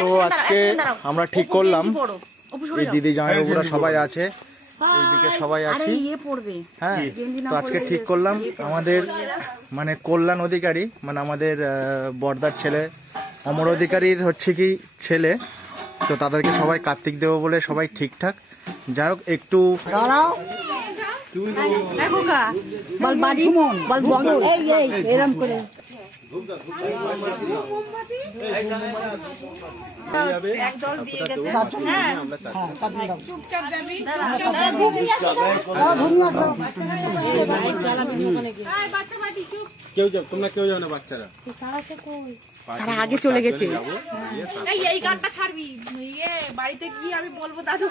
তো আজকে আমরা ঠিক করলাম, এই দিদি জামাইবাবুরা সবাই আছে, এইদিকে সবাই আছি। হ্যাঁ, তো আজকে ঠিক করলাম আমাদের মানে কল্যাণ অধিকারী, মানে আমাদের বর্দার ছেলে অমর অধিকারীর হচ্ছে কি ছেলে, তো তাদেরকে সবাই কার্তিক দেব বলে সবাই ঠিকঠাক। যাই হোক, একটু দাঁড়াও, তোমরা কেউ যাও না, বাচ্চারা তারা আগে চলে গেছে। এই গানটা ছাড়বি, বাড়িতে গিয়ে আমি বলবো দাদু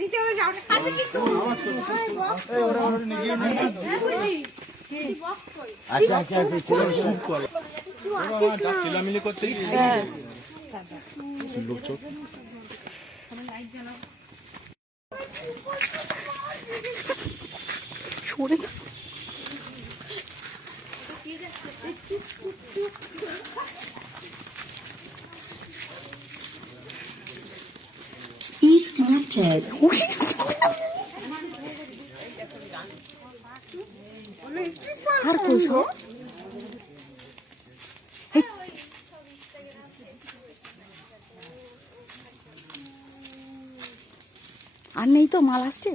দিতে হবে। আচ্ছা আচ্ছা আচ্ছা, চুপ করো, চিল্লামিলি করতে সরে যা। Is connected. আর কইছো আর নেই তো, মাল আসছে।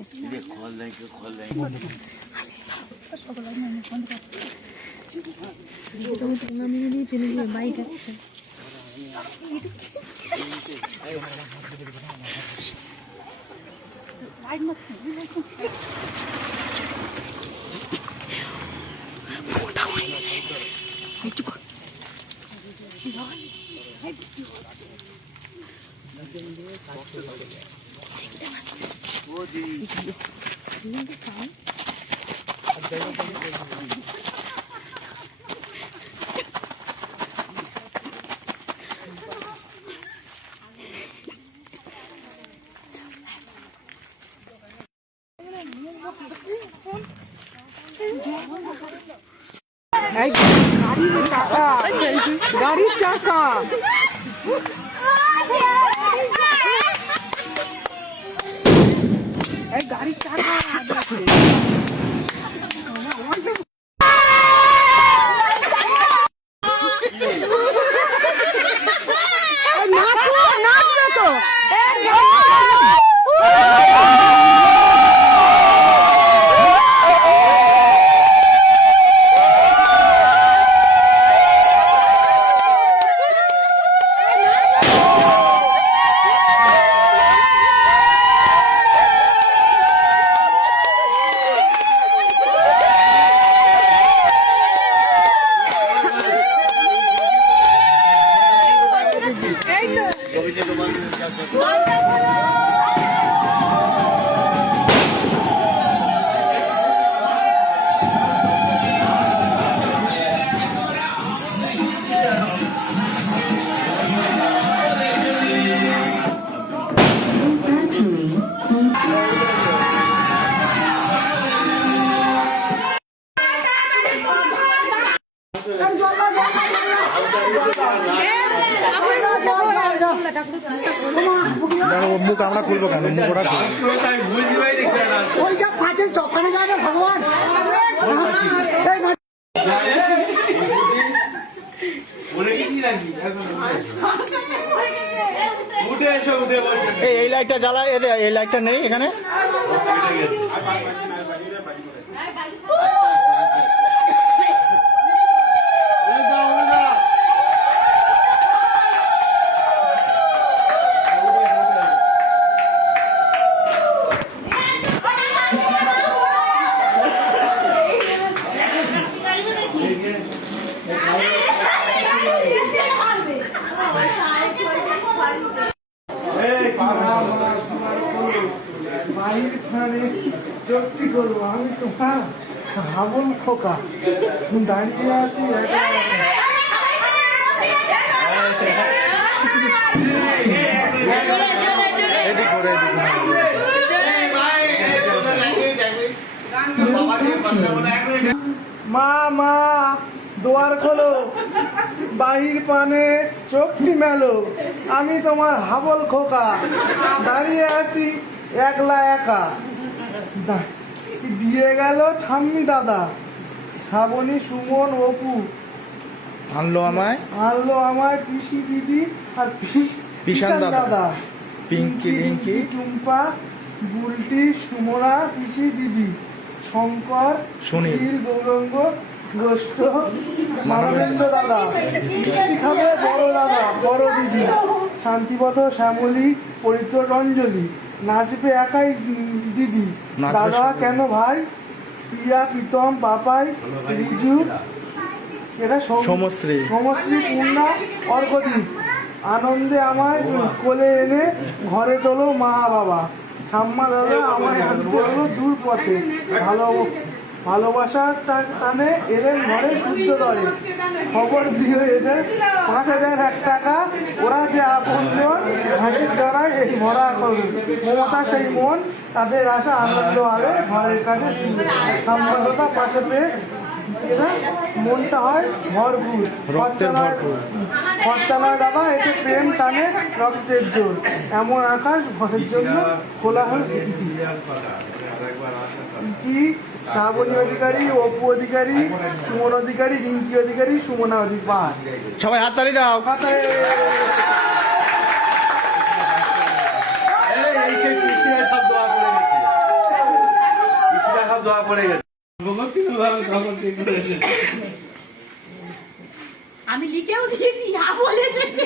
গাড়ির চাকা গাড়ির চাকা নাচবে তো। মুখ আমরা খুলবো কেন, মুখ ওরা ভগবান এই লাইটটা জ্বালা, এই লাইটটা নেই এখানে। চোখটি করবো আমি তোমার ভাবন খোকা দাঁড়িয়ে আছি। মা মা দোয়ার খোলো, বাহির পানে চোখটি মেলো, আমি তোমার হাবল খোকা, দাঁড়িয়ে আছি একলা একা। দিয়ে গেল ঠাম্মি দাদা, শ্রাবণী, সুমন, অপু, আনলো আমায় পিসি দিদি আর পিসান দাদা, পিঙ্কি, রিঙ্কি, টুম্পা, বুলটি, সুমনা, পিসি দিদি, শঙ্কর, সুনীল, গৌরঙ্গ, গোষ্ঠ, মানবেন্দ্র দাদা, মিষ্টি খাবে বড় দাদা, বড় দিদি, শান্তিপথ, শ্যামলী, পরিত্র, অঞ্জলি, নাচবে একাই দিদি, দাদা কেন ভাই, প্রিয়া, প্রীতম, পাপাই, রিজু, এরা সমশ্রী, পূর্ণা, অর্কদীপ। আনন্দে আমায় কোলে এনে ঘরে তোলো মা বাবা, ঠাম্মা দাদা আমায় আনতে হলো দূর পথে, ভালোবাসার টানে এদের ঘরে সূর্য দলে, খবর দিয়ে এদের 5,001 টাকা, ওরা যে আপনজন, হাসির জড়ায় এই ভরা করবে, মমতা সেই মন, তাদের আশা আনন্দ আলে ঘরের কাছে ঠাম্মা দাদা পাশে পেয়ে এরা মনটা হয় ভরপুর, খরচা নয় দাদা, এতে প্রেম টানে রক্তের জোর, এমন আকাশ ঘরের জন্য খোলা হল ইতি। শ্রাবণী অধিকারী, অপু অধিকারী, সুমন অধিকারী, রিঙ্কি অধিকারী, সুমনা অধিকারী। সবাই হাততালি দাও। আমি লিখেও দিয়েছি বলে এসেছে।